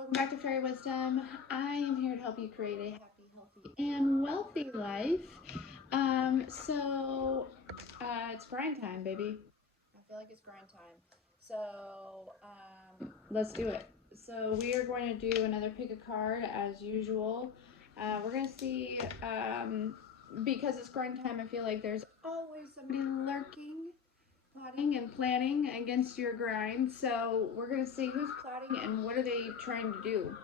Welcome back to Fairy Wisdom. I am here to help you create a happy, healthy, and wealthy life. It's grind time, baby. I feel like it's grind time. Let's do it. So we are going to do another pick a card as usual. We're going to see, because it's grind time, I feel like there's always somebody lurking, plotting and planning against your grind. So we're going to see who's plotting and what are they trying to do.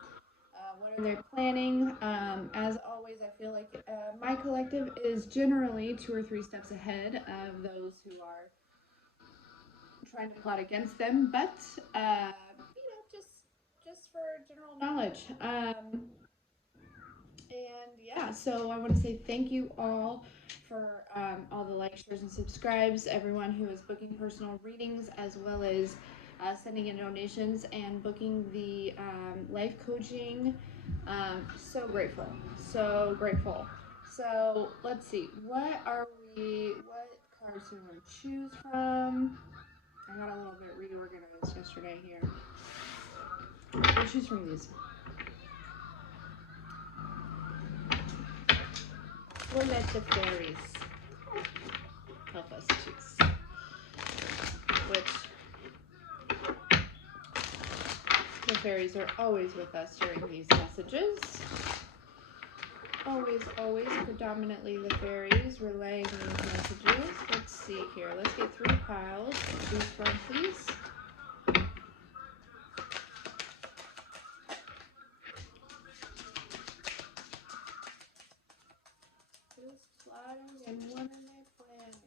What are they planning? As always, I feel like my collective is generally 2 or 3 steps ahead of those who are trying to plot against them. But just for general knowledge. And yeah, so I want to say thank you all for all the likes, shares, and subscribes. Everyone who is booking personal readings, as well as sending in donations and booking the life coaching. So grateful, so grateful. So let's see, what cards do we want to choose from? I got a little bit reorganized yesterday here. We'll choose from these. We'll let the fairies help us choose. Which the fairies are always with us during these messages. Always, always, predominantly the fairies relaying these messages. Let's see here. Let's get 3 piles to choose from, please. Who's plotting and what are they planning?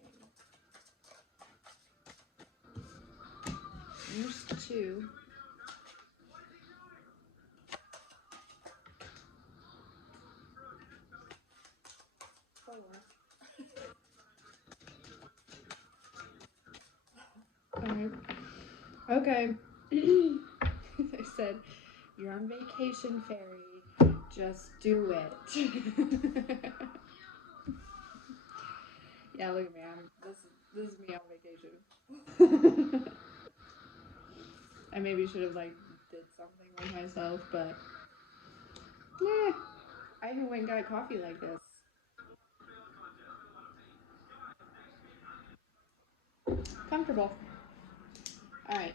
There's 2. 4. Okay. They said, you're on vacation, fairy. Just do it. Yeah, look at me. This is me on vacation. I maybe should have did something with myself, but yeah, I even went and got a coffee like this. Comfortable. All right,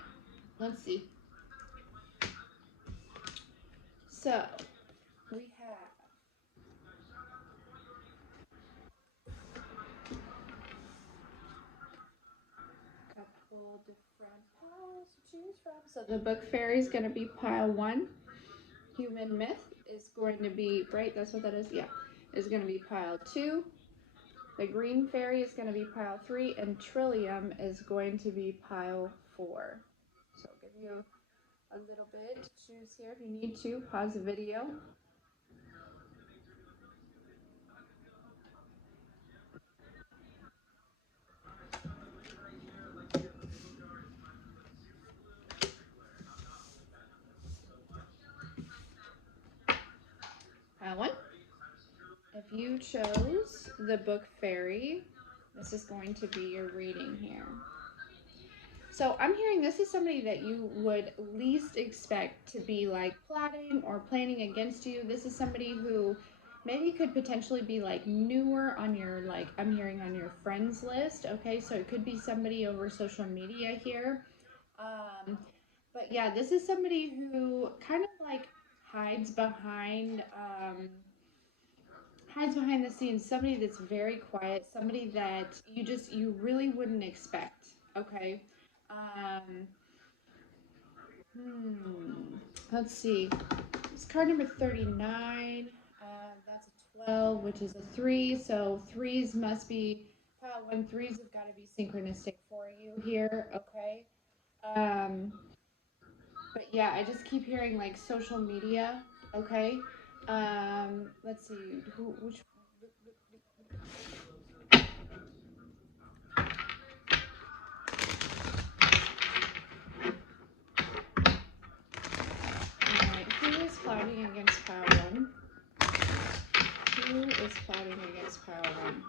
let's see. So we have a couple different piles to choose from. So the book fairy is going to be pile 1. Human myth is going to be, right? That's what that is. Yeah, is going to be pile 2. The green fairy is going to be pile 3, and Trillium is going to be pile 4. So I'll give you a little bit to choose here. If you need to, pause the video. Pile 1. If you chose the book fairy, this is going to be your reading here. So I'm hearing this is somebody that you would least expect to be plotting or planning against you. This is somebody who maybe could potentially be newer on your I'm hearing on your friends list. Okay, so it could be somebody over social media here. But yeah, this is somebody who kind of hides behind the scenes, somebody that's very quiet, somebody that you really wouldn't expect. Okay. Um, let's see. It's card number 39. That's a 12, which is a 3. So 3s must be pile 1. 3s have got to be synchronistic for you here. Okay. But yeah, I just keep hearing social media. Okay. Let's see. Which. Who is plotting against pile 1? Who is plotting against pile 1?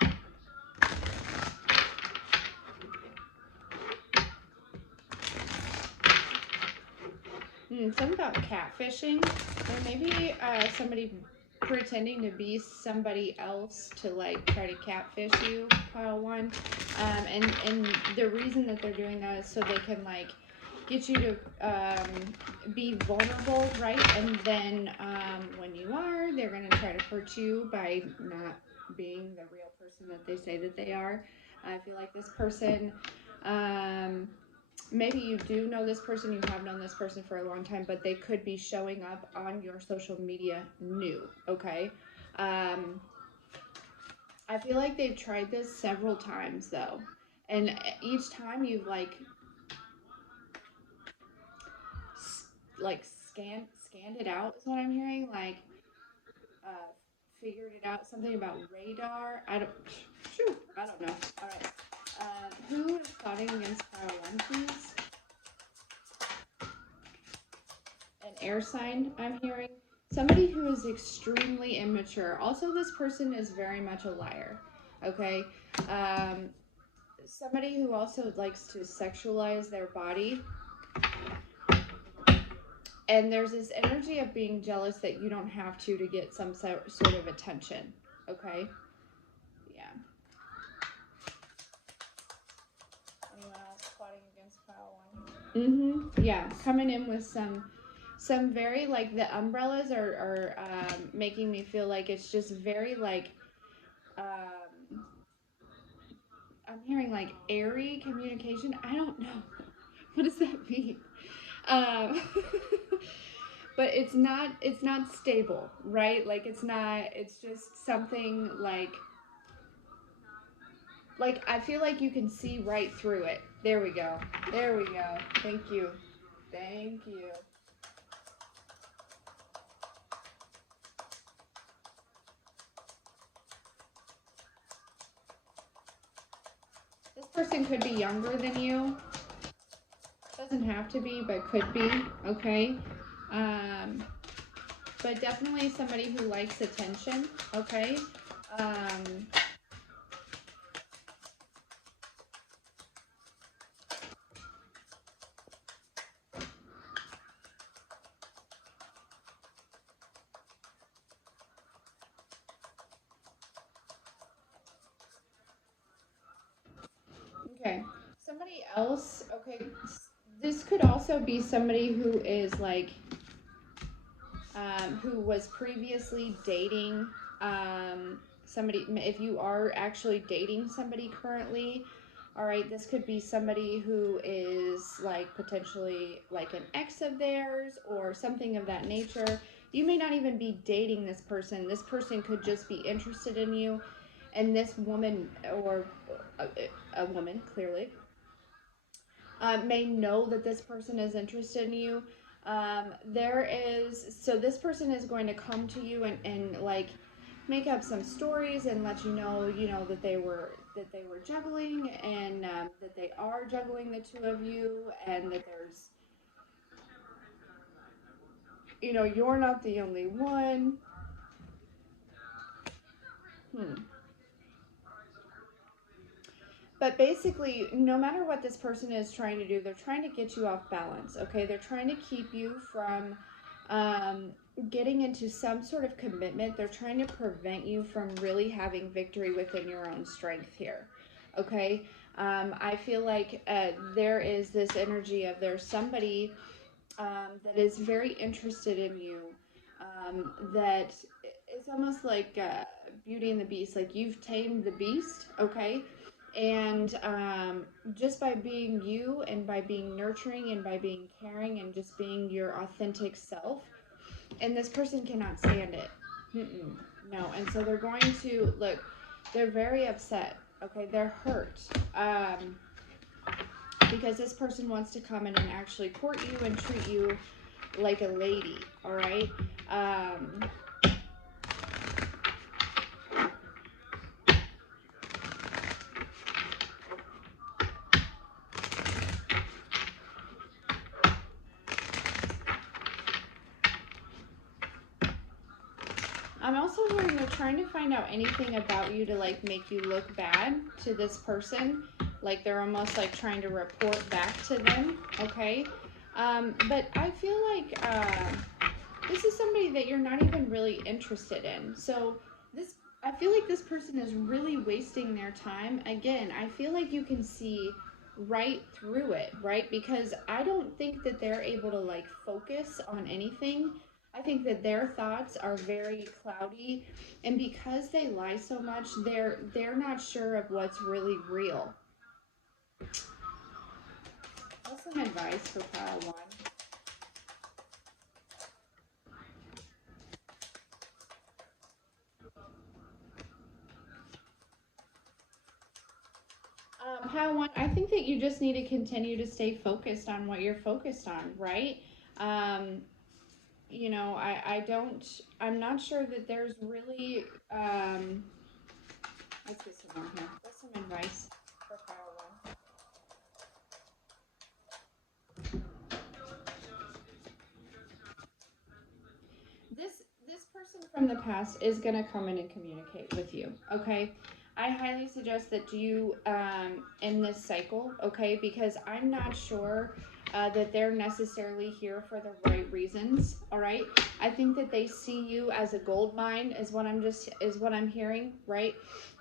Something about catfishing. There may be somebody pretending to be somebody else to like try to catfish you, pile one. And the reason that they're doing that is so they can like get you to be vulnerable, right? And then when you are, they're going to try to hurt you by not being the real person that they say that they are. I feel like this person, maybe you do know this person, you have known this person for a long time, but they could be showing up on your social media new, okay? I feel like they've tried this several times though. And each time you've like scanned it out is what I'm hearing. Like figured it out. Something about radar. I don't know. All right. Who is plotting against pile one, please? An air sign. I'm hearing somebody who is extremely immature. Also, this person is very much a liar. Okay. Somebody who also likes to sexualize their body. And there's this energy of being jealous that you don't have to get some sort of attention. Okay? Yeah. Anyone else plotting against pile one? Yeah. Coming in with some very, like, the umbrellas are making me feel like it's just very, like, I'm hearing, like, airy communication. I don't know. What does that mean? But it's not stable, right? Like it's just something like I feel like you can see right through it. There we go. Thank you. This person could be younger than you. Doesn't have to be, but could be, okay? But definitely somebody who likes attention, okay? Okay, somebody else, okay, this could also be somebody who is like, who was previously dating somebody. If you are actually dating somebody currently, all right, this could be somebody who is like potentially like an ex of theirs or something of that nature. You may not even be dating this person. This person could just be interested in you, and this woman or a woman clearly may know that this person is interested in you. So this person is going to come to you and like make up some stories and let you know that they were juggling, and that they are juggling, the two of you, and that there's you're not the only one. But basically, no matter what this person is trying to do, they're trying to get you off balance, okay? They're trying to keep you from getting into some sort of commitment. They're trying to prevent you from really having victory within your own strength here, okay? I feel like there is this energy of there's somebody that is very interested in you, that it's almost like Beauty and the Beast, like you've tamed the beast, okay? And just by being you and by being nurturing and by being caring and just being your authentic self, and this person cannot stand it. No, and so they're going to look. They're very upset. Okay, they're hurt because this person wants to come in and actually court you and treat you like a lady. All right. I'm also hearing they're trying to find out anything about you to like make you look bad to this person. Like they're almost like trying to report back to them. Okay. But I feel like this is somebody that you're not even really interested in. So this, I feel like this person is really wasting their time. Again, I feel like you can see right through it, right? Because I don't think that they're able to like focus on anything. I think that their thoughts are very cloudy, and because they lie so much, they're not sure of what's really real. What's some advice for pile one? How one, I think that you just need to continue to stay focused on what you're focused on, right? Um, I don't, I'm not sure that there's really, let's get some more here. What's some advice for pile one? This person from the past is going to come in and communicate with you, okay? I highly suggest that you end this cycle, okay? Because I'm not sure that they're necessarily here for the right reasons, all right? I think that they see you as a gold mine is what I'm hearing, right?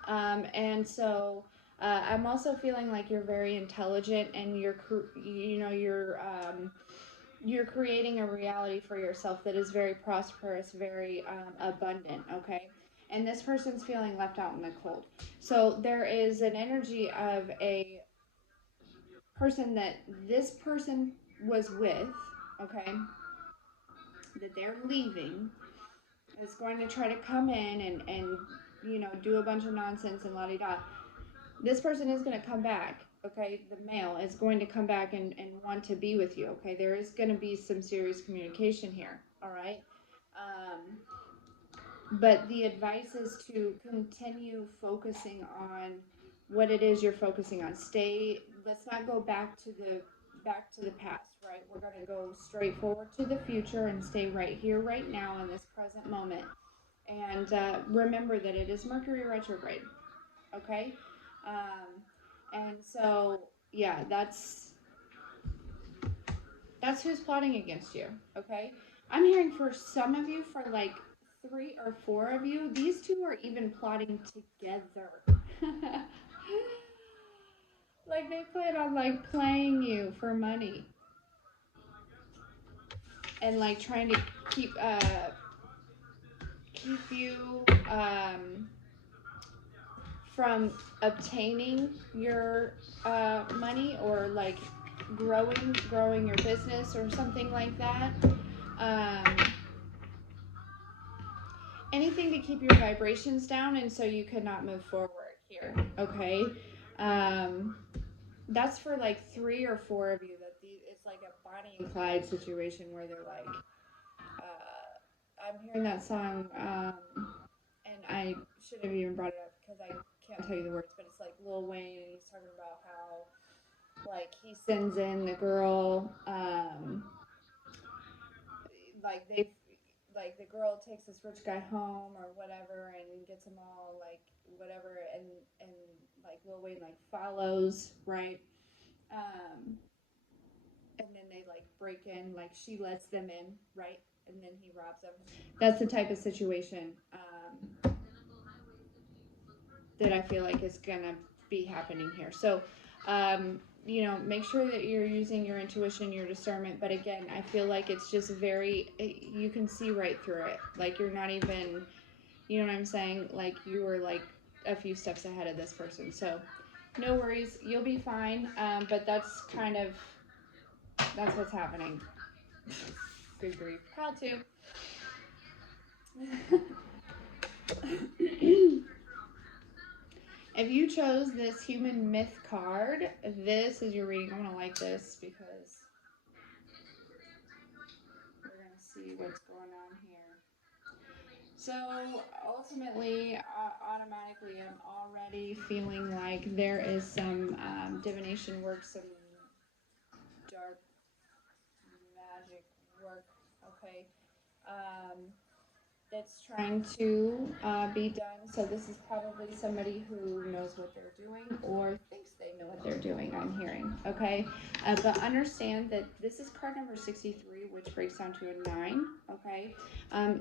And so I'm also feeling like you're very intelligent and you're creating a reality for yourself that is very prosperous, very abundant, okay? And this person's feeling left out in the cold. So there is an energy of a person that this person was with, okay, that they're leaving, is going to try to come in and do a bunch of nonsense and la di da. This person is going to come back, okay? The male is going to come back and want to be with you, okay? There is going to be some serious communication here, all right? But the advice is to continue focusing on what it is you're focusing on. Let's not go back to the past, right? We're going to go straight forward to the future and stay right here, right now, in this present moment. And remember that it is Mercury retrograde, okay? Um, and so, yeah, that's who's plotting against you, okay? I'm hearing for some of you, for like 3 or 4 of you, these two are even plotting together. Like they plan on like playing you for money and like trying to keep you from obtaining your money, or like growing your business or something like that. Um, Anything to keep your vibrations down, and so you could not move forward here, okay? Um, that's for like 3 or 4 of you, it's like a Bonnie and Clyde situation where they're like, I'm hearing that song, and I should have even brought it up because I can't tell you the words, but it's like Lil Wayne, and he's talking about how like he sends in the girl, like they like the girl takes this rich guy home or whatever and gets them all like whatever, and like Lil Wayne like follows, right? Um, and then they like break in, like she lets them in, right? And then he robs them. That's the type of situation that I feel like is gonna be happening here. So, make sure that you're using your intuition, your discernment. But again, I feel like it's just you can see right through it. Like you're not even, you know what I'm saying? Like you were like a few steps ahead of this person. So, no worries, you'll be fine. But that's what's happening. Good grief. How to. If you chose this human myth card, this is your reading. I'm going to like this because we're going to see what's going on here. So ultimately, automatically, I'm already feeling like there is some divination work, some dark magic work. Okay. Um, that's trying to be done. So this is probably somebody who knows what they're doing or thinks they know what they're doing, I'm hearing, okay? But understand that this is card number 63, which breaks down to a 9, okay?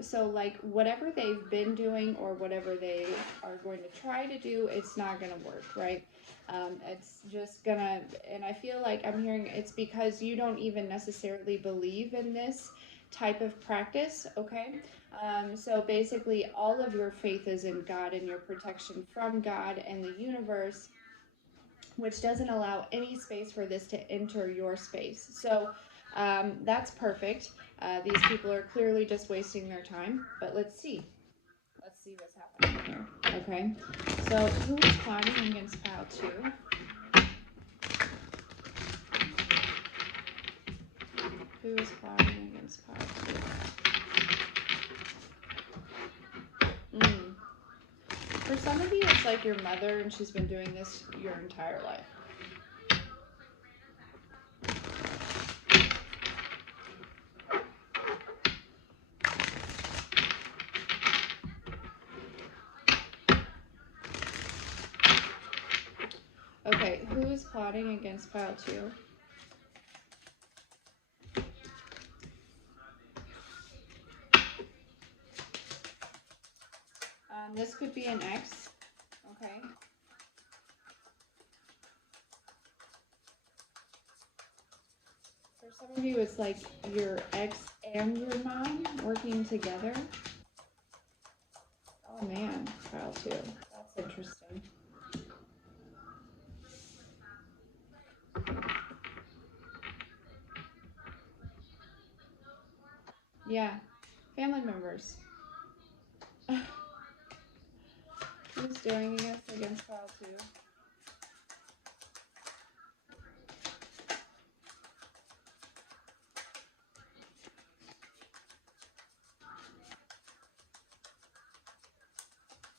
So like whatever they've been doing or whatever they are going to try to do, it's not going to work, right? It's just gonna, and I feel like I'm hearing it's because you don't even necessarily believe in this type of practice, okay? So basically, all of your faith is in God and your protection from God and the universe, which doesn't allow any space for this to enter your space. So that's perfect. These people are clearly just wasting their time, but let's see. Let's see what's happening here. Okay. So who is plotting against pile 2? Who is plotting against pile 2? For some of you, it's like your mother, and she's been doing this your entire life. Okay, who is plotting against pile 2? This could be an ex, okay? For some of you, it's like your ex and your mom working together. Oh man, pile 2. That's interesting. Yeah, family members. Who's doing this against pile 2?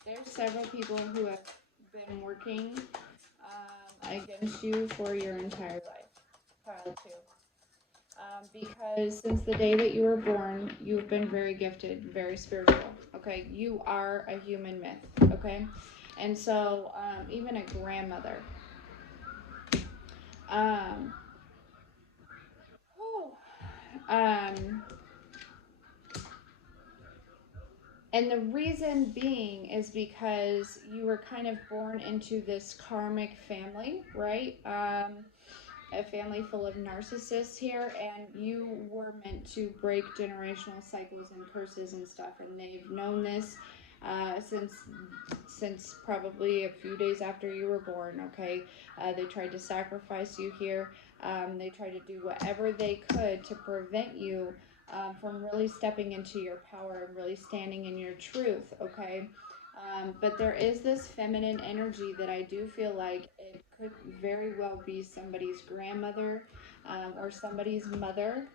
There's several people who have been working against you for your entire life. Pile 2. Because since the day that you were born, you've been very gifted, very spiritual. Okay, you are a human myth. Okay, and so even a grandmother. Um, um, and the reason being is because you were kind of born into this karmic family, right? A family full of narcissists here, and you were meant to break generational cycles and curses and stuff, and they've known this since probably a few days after you were born. Okay, they tried to sacrifice you here. They tried to do whatever they could to prevent you from really stepping into your power and really standing in your truth. Okay. But there is this feminine energy that I do feel like it could very well be somebody's grandmother or somebody's mother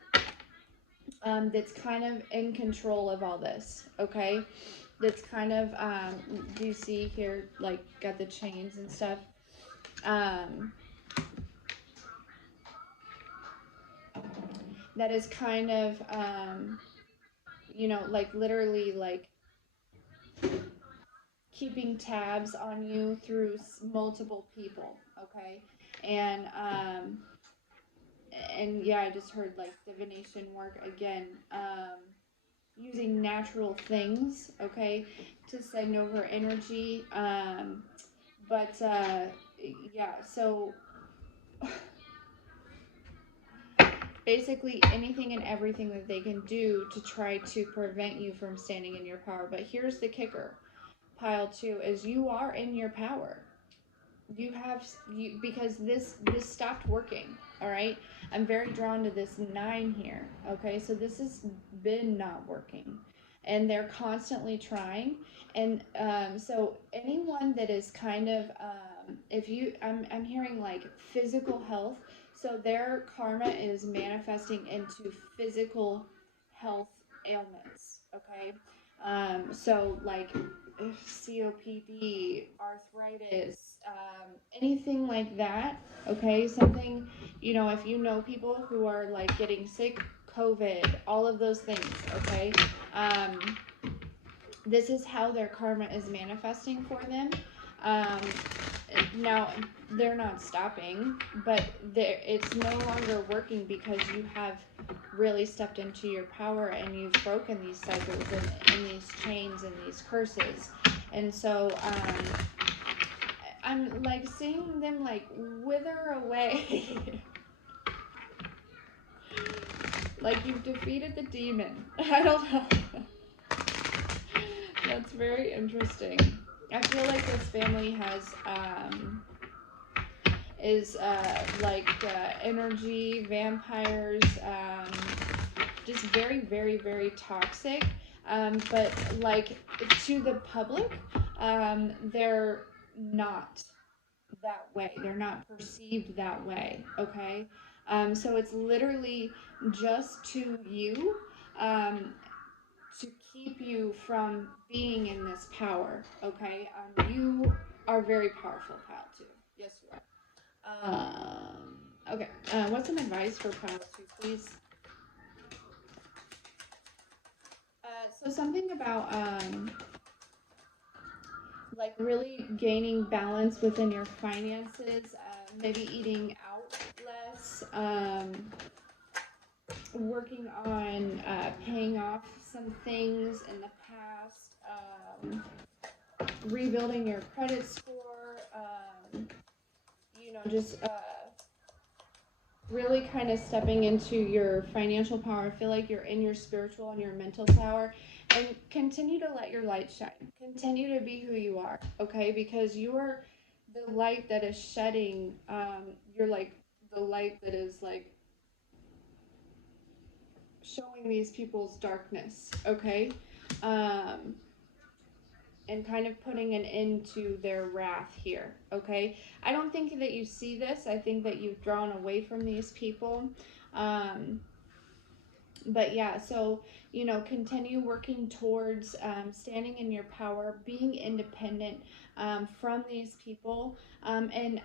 that's kind of in control of all this, okay? That's kind of, do you see here, like, got the chains and stuff? That is kind of, like, literally, like, keeping tabs on you through multiple people, okay? And yeah, I just heard like divination work again, using natural things, okay, to send over energy. But yeah, so basically anything and everything that they can do to try to prevent you from standing in your power. But here's the kicker, pile 2, is you are in your power. Because this stopped working. All right, I'm very drawn to this 9 here. Okay, so this has been not working, and they're constantly trying. And so anyone that is kind of if you I'm hearing like physical health, so their karma is manifesting into physical health ailments. Okay, so like COPD, arthritis, anything like that. Okay, something, if you know people who are like getting sick, COVID, all of those things. Okay, this is how their karma is manifesting for them. Um, Now, they're not stopping, but it's no longer working because you have really stepped into your power and you've broken these cycles and these chains and these curses. And so I'm like seeing them like wither away. Like you've defeated the demon. I don't know. That's very interesting. I feel like this family has energy vampires, just very, very, very toxic. But like to the public, they're not that way. They're not perceived that way. Okay. So it's literally just to you, to keep you from being in this power. Okay. You are very powerful, pal, too. Yes, you are. Okay. What's some advice for pile two, please? So something about like really gaining balance within your finances. Maybe eating out less. Working on paying off some things in the past. Rebuilding your credit score. Just really kind of stepping into your financial power. I feel like you're in your spiritual and your mental power, and continue to let your light shine. Continue to be who you are, okay? Because you are the light that is shedding. You're like the light that is like showing these people's darkness, okay? Um, and kind of putting an end to their wrath here, okay? I don't think that you see this. I think that you've drawn away from these people. But yeah, so, continue working towards standing in your power, being independent from these people. And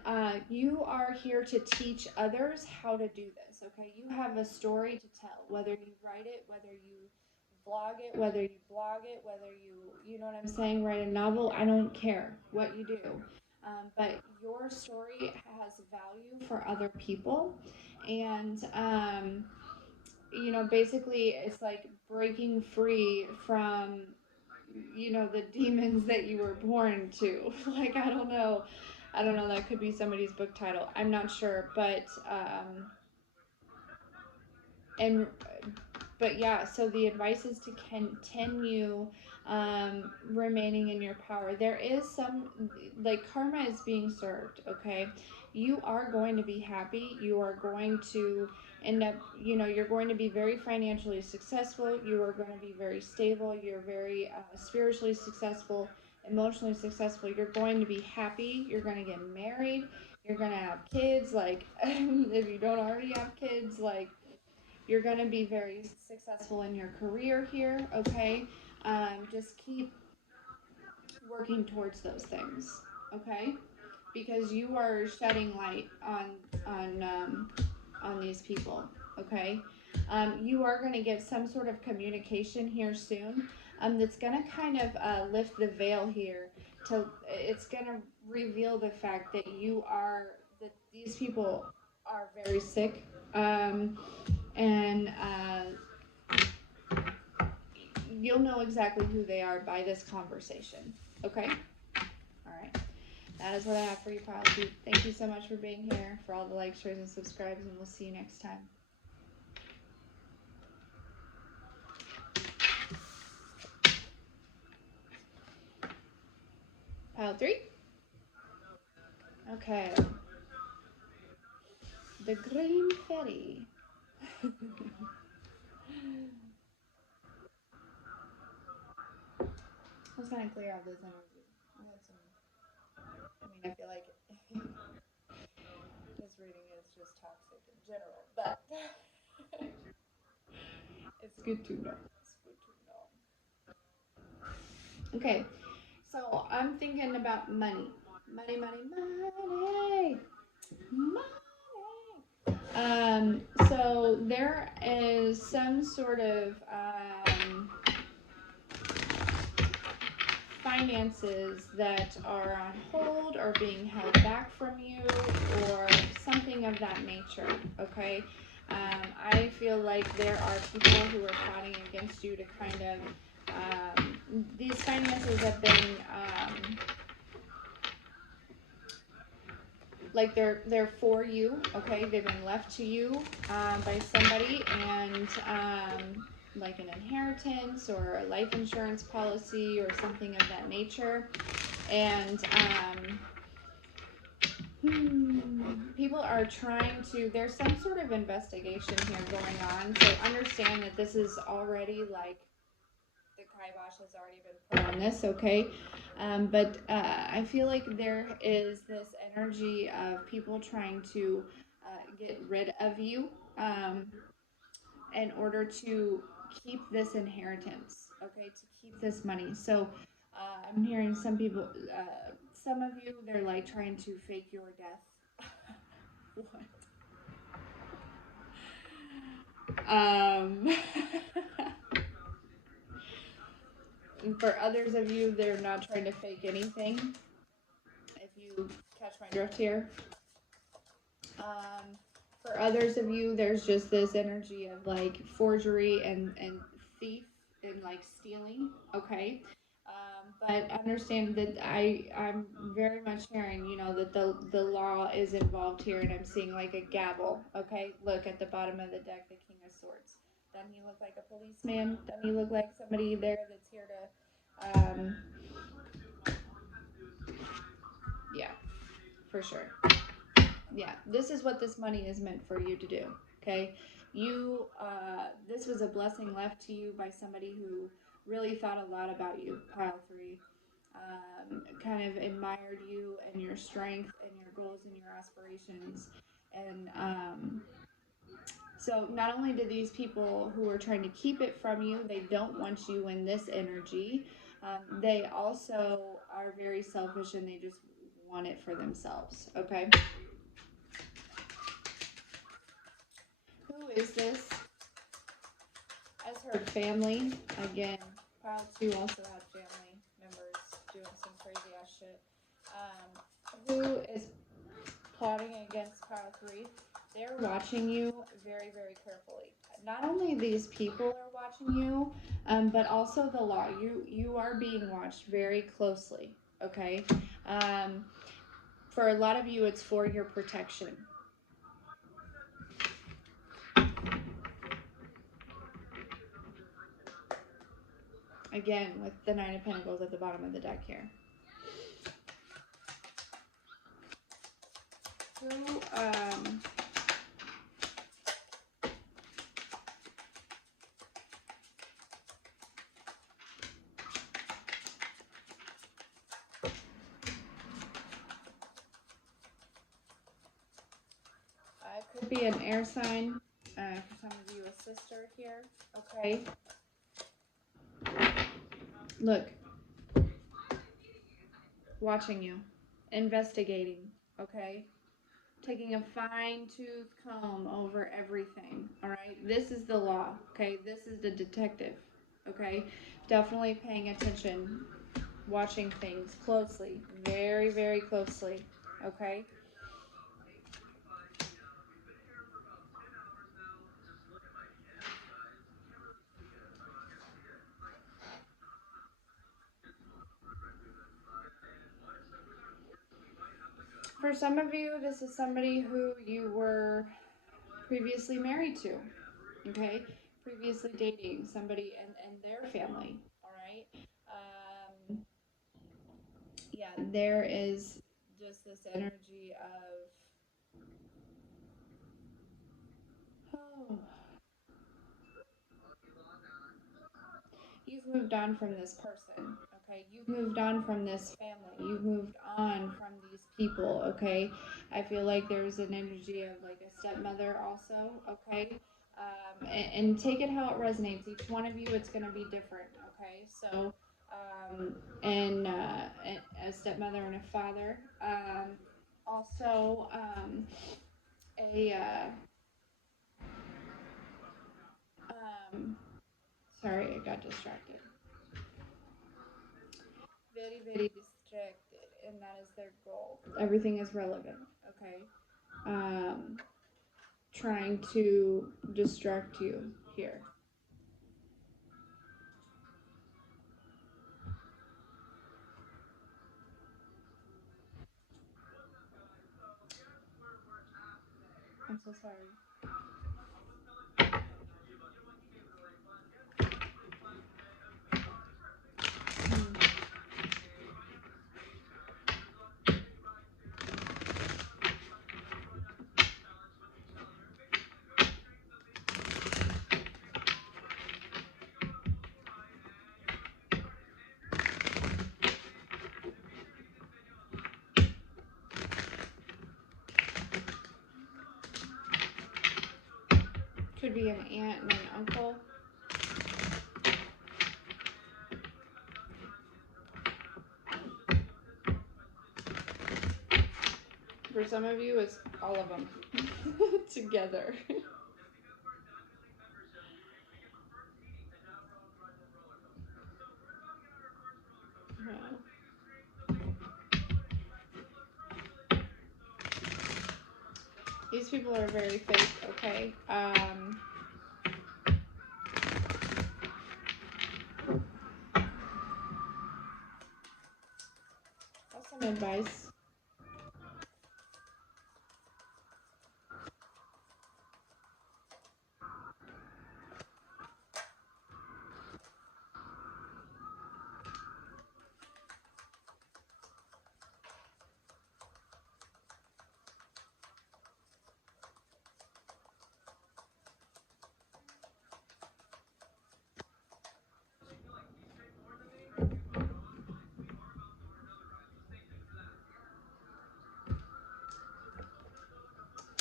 you are here to teach others how to do this, okay? You have a story to tell, whether you write it, whether you vlog it, whether you blog it, whether you know what I'm saying, write a novel. I don't care what you do. But your story has value for other people. And, basically it's like breaking free from, the demons that you were born to. Like, I don't know. That could be somebody's book title. I'm not sure. And but yeah, so the advice is to continue remaining in your power. There is some, like, karma is being served, okay? You are going to be happy. You are going to end up, you're going to be very financially successful. You are going to be very stable. You're very spiritually successful, emotionally successful. You're going to be happy. You're going to get married. You're going to have kids. Like, if you don't already have kids, like, you're going to be very successful in your career here, okay? Just keep working towards those things, okay? Because you are shedding light on these people, okay? You are going to get some sort of communication here soon that's going to kind of lift the veil here. It's going to reveal the fact that that these people are very sick. And you'll know exactly who they are by this conversation. Okay? All right. That is what I have for you, Pile 2. Thank you so much for being here, for all the likes, shares, and subscribes, and we'll see you next time. Pile 3. Okay. The Green Fairy. I was going to clear out this energy. I feel like this reading is just toxic in general, but it's good to know. Okay, so I'm thinking about money. Money, money, money. Money. So there is some sort of finances that are on hold or being held back from you or something of that nature, okay? I feel like there are people who are plotting against you to kind of, these finances have been, like they're for you, okay? They've been left to you by somebody, and like an inheritance or a life insurance policy or something of that nature. And people are trying to, there's some sort of investigation here going on. So understand that this is already like, the kibosh has already been put on this, okay? But I feel like there is this energy of people trying to get rid of you in order to keep this inheritance, okay? To keep this money. So I'm hearing some people, some of you, they're like trying to fake your death. What? For others of you, they're not trying to fake anything. If you catch my drift here. For others of you, there's just this energy of like forgery and thief and like stealing. Okay. But understand that I'm very much hearing, you know, that the law is involved here, and I'm seeing like a gavel. Okay. Look at the bottom of the deck, the King of Swords. Doesn't he look like a policeman? Doesn't he look like somebody there that's here to, yeah, for sure. Yeah, this is what this money is meant for you to do. Okay, you this was a blessing left to you by somebody who really thought a lot about you, pile 3. Kind of admired you and your strength and your goals and your aspirations. And so not only do these people who are trying to keep it from you, they don't want you in this energy, they also are very selfish and they just want it for themselves. Okay. Who is this? As her family, again, pile 2 also had family members doing some crazy ass shit. Who is plotting against pile 3? They're watching you very, very carefully. Not only these people are watching you, but also the law. You are being watched very closely. Okay. For a lot of you, it's for your protection. Again, with the 9 of Pentacles at the bottom of the deck here. Who, could be an air sign. For some of you, a sister here. Okay. Look. Watching you. Investigating. Okay. Taking a fine-tooth comb over everything. Alright. This is the law. Okay. This is the detective. Okay. Definitely paying attention. Watching things closely. Very, very closely. Okay. For some of you, this is somebody who you were previously married to, okay? Previously dating somebody and their family, all right? Yeah, there is just this energy of, oh, you've moved on from this person, okay? You've moved on from this family. You've moved on from these people, okay? I feel like there's an energy of like a stepmother also, okay? And take it how it resonates. Each one of you, it's going to be different, okay? So, and a stepmother and a father. Also, a, sorry, I got distracted. very, very distracted, and that is their goal. Everything is relevant, okay? Trying to distract you here. I'm so sorry. Could be an aunt and an uncle. For some of you, it's all of them together. These people are very fake, okay? That's some advice.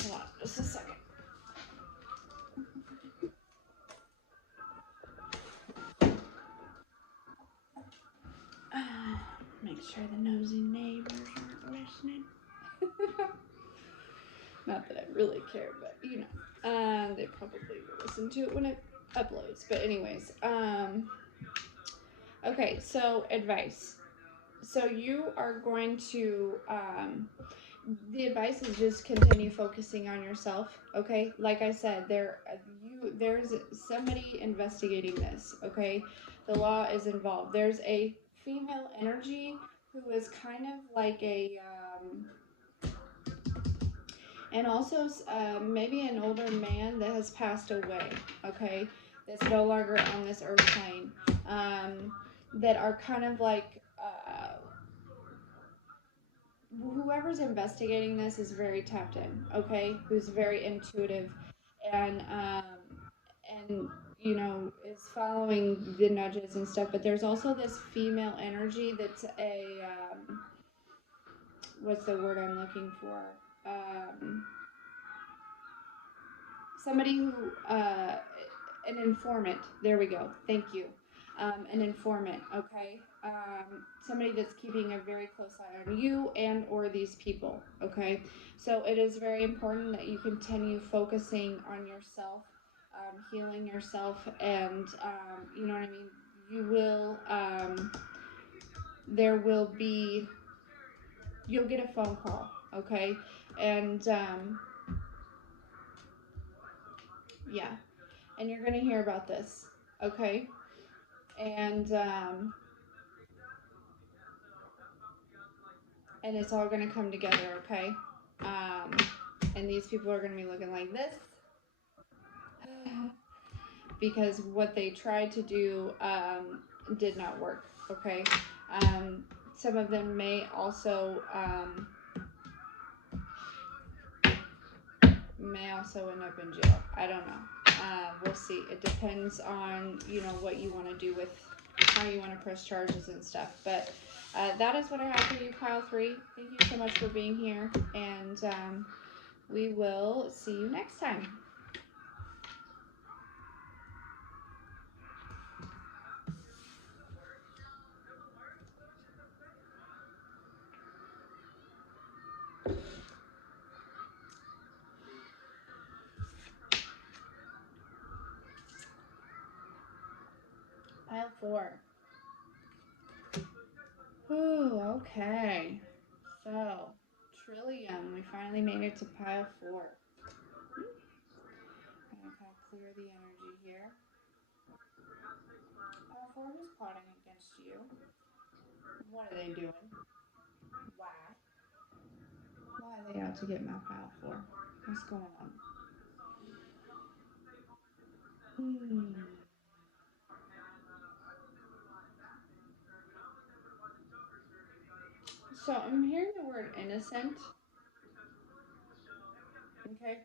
Hold on, just a second. Make sure the nosy neighbors aren't listening. Not that I really care, but you know, they probably will listen to it when it uploads. But anyways, okay, so advice. So you are going to, the advice is just continue focusing on yourself. Okay, like I said, there's somebody investigating this. Okay, the law is involved. There's a female energy who is kind of like a and also maybe an older man that has passed away, okay, that's no longer on this earth plane, that are kind of like whoever's investigating this is very tapped in, okay, who's very intuitive and you know is following the nudges and stuff. But there's also this female energy that's a what's the word I'm looking for, somebody who an informant, there we go, thank you, an informant, okay, somebody that's keeping a very close eye on you and or these people, okay. So it is very important that you continue focusing on yourself, healing yourself, and you know what I mean, you will there will be, you'll get a phone call, okay, and yeah, and you're gonna hear about this, okay, and it's all gonna come together, okay, and these people are gonna be looking like this because what they tried to do did not work, okay. Some of them may also end up in jail. I don't know. We'll see. It depends on, you know, what you want to do with how you want to press charges and stuff. But that is what I have for you, Pile 3. Thank you so much for being here, and we will see you next time. Pile 4. Ooh, okay. So, Trillium, we finally made it to pile 4. I'm gonna kind of clear the energy here. Pile 4 is plotting against you. What are they doing? Why? Why are they out to get my pile 4? What's going on? Hmm. So I'm hearing the word innocent. Okay.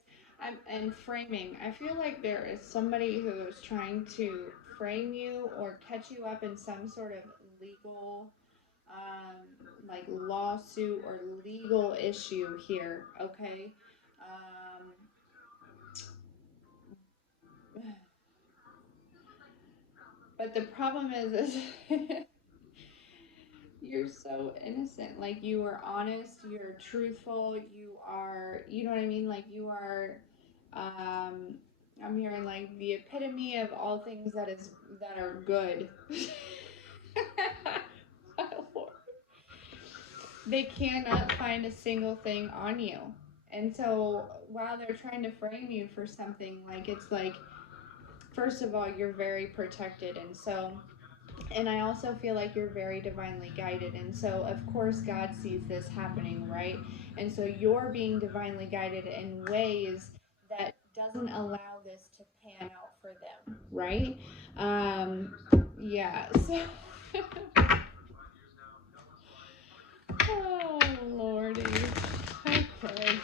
And framing. I feel like there is somebody who is trying to frame you or catch you up in some sort of legal, like lawsuit or legal issue here. Okay. But the problem is you're so innocent. Like you are honest, you're truthful, you are, you know what I mean? Like you are, um, I'm hearing like the epitome of all things that are good. My Lord. They cannot find a single thing on you. And so while they're trying to frame you for something, like it's like, first of all, you're very protected. And I also feel like you're very divinely guided. And so, of course, God sees this happening, right? And so you're being divinely guided in ways that doesn't allow this to pan out for them, right? Um, yeah. So, oh, Lordy. Okay.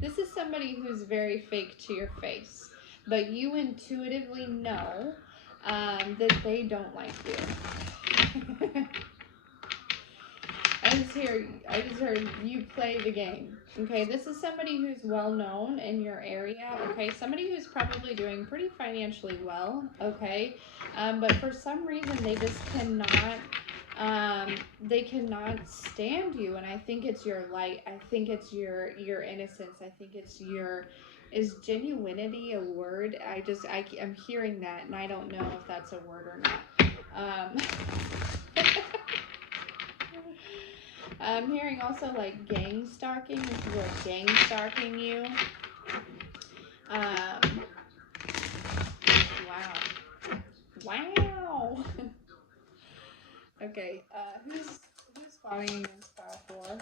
This is somebody who's very fake to your face, but you intuitively know that they don't like you. I just heard you play the game. Okay, this is somebody who's well known in your area. Okay, somebody who's probably doing pretty financially well. Okay, but for some reason they cannot stand you, and I think it's your light. I think it's your innocence. I think it's your is genuinity a word? I'm hearing that, and I don't know if that's a word or not. I'm hearing also like gang stalking. People are gang stalking you. Um, wow. Okay. Who's fighting against Power Four?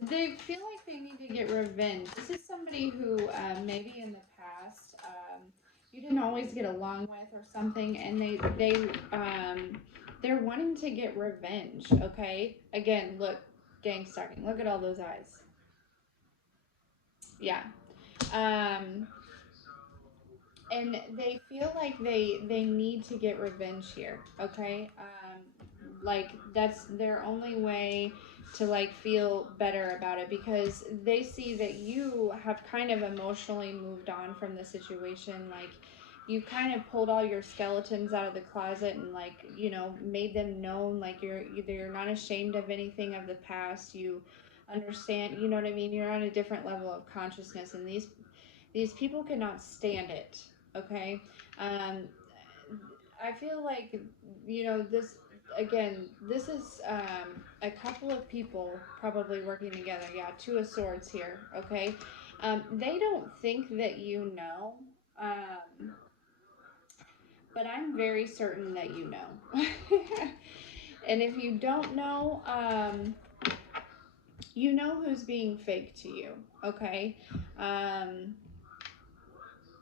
They feel like they need to get revenge. This is somebody who maybe in the past you didn't always get along with or something, and they're wanting to get revenge. Okay, again, look, gang stalking. Look at all those eyes. Yeah. Um, and they feel like they need to get revenge here. Okay, like that's their only way to like feel better about it, because they see that you have kind of emotionally moved on from the situation. Like you kind of pulled all your skeletons out of the closet and like made them known. Like you're not ashamed of anything of the past. You understand, you know what I mean? You're on a different level of consciousness, and these people cannot stand it. Okay. um I feel like this again. This is a couple of people probably working together. Yeah, two of swords here. Okay. They don't think that um but I'm very certain that you know. And if you don't know, you know who's being fake to you. Okay. um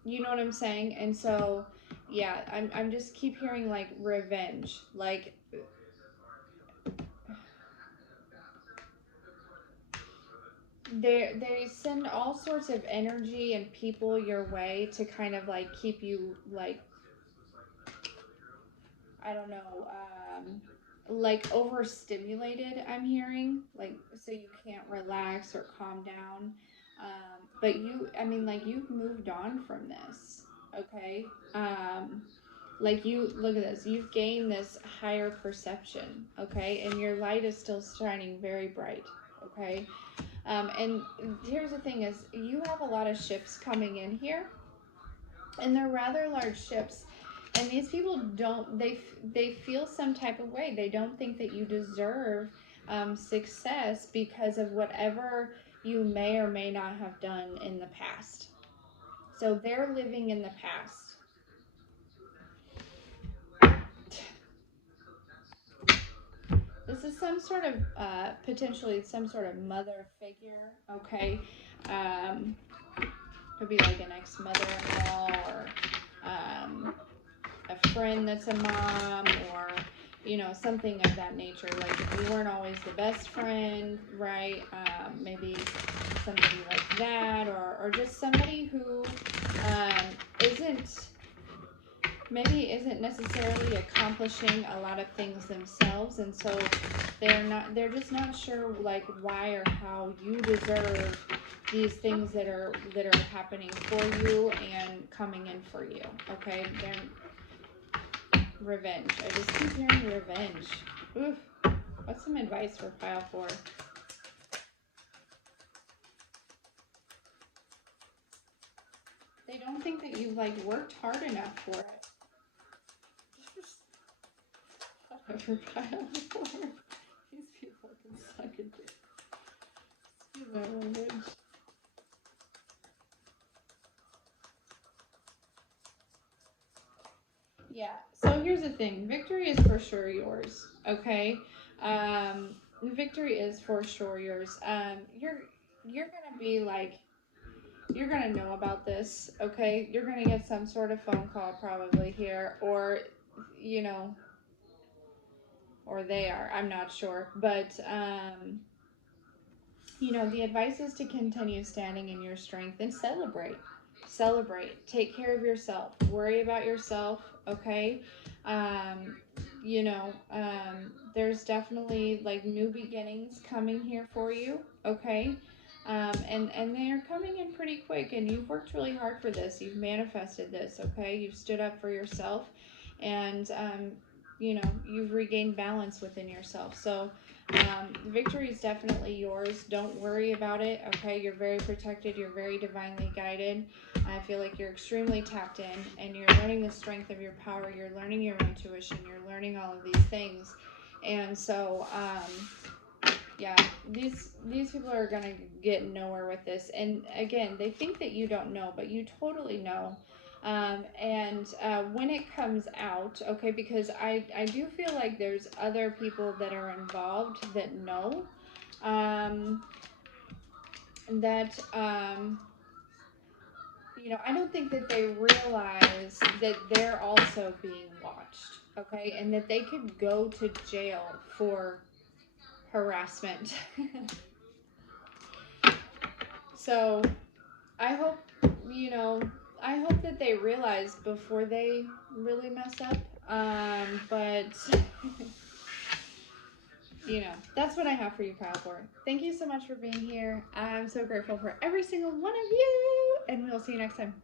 You know what I'm saying? And so, yeah, I'm just keep hearing like revenge. Like they send all sorts of energy and people your way to kind of like keep you like, I don't know, like overstimulated. I'm hearing like so you can't relax or calm down. But I mean, like, you've moved on from this, okay? Like, you, look at this, you've gained this higher perception, okay? And your light is still shining very bright, okay? And here's the thing is, you have a lot of ships coming in here, and they're rather large ships. And these people don't, they feel some type of way. They don't think that you deserve success because of whatever you may or may not have done in the past. So they're living in the past. This is some sort of, potentially some sort of mother figure, okay? Could be like an ex-mother-in-law, or a friend that's a mom, or, you know, something of that nature. Like, if you weren't always the best friend, right? Maybe somebody like that, or just somebody who isn't necessarily accomplishing a lot of things themselves, and so they're just not sure, like, why or how you deserve these things that are happening for you and coming in for you, okay? They're revenge. I just keep hearing revenge. Oof. What's some advice for pile 4? They don't think that you've, like, worked hard enough for it. Whatever, pile 4. These people can suck a dick. Excuse my language. Yeah, so here's the thing. Victory is for sure yours, okay? Victory is for sure yours. You're gonna be like, you're gonna know about this, okay? You're gonna get some sort of phone call probably here, or, you know, or they are, I'm not sure. But, you know, the advice is to continue standing in your strength and celebrate. Celebrate. Take care of yourself. Worry about yourself, okay? You know, there's definitely, like, new beginnings coming here for you, okay? And they are coming in pretty quick, and you've worked really hard for this. You've manifested this, okay? You've stood up for yourself, and, you know, you've regained balance within yourself. So, victory is definitely yours. Don't worry about it, okay? You're very protected. You're very divinely guided. I feel like you're extremely tapped in, and you're learning the strength of your power. You're learning your intuition. You're learning all of these things. And so, yeah, these people are going to get nowhere with this. And again, they think that you don't know, but you totally know. And when it comes out, okay, because I do feel like there's other people that are involved that know, that, you know, I don't think that they realize that they're also being watched, okay, and that they could go to jail for harassment. So I hope, you know, I hope that they realize before they really mess up. But you know, that's what I have for you, Pile 4. Thank you so much for being here. I'm so grateful for every single one of you, and we'll see you next time.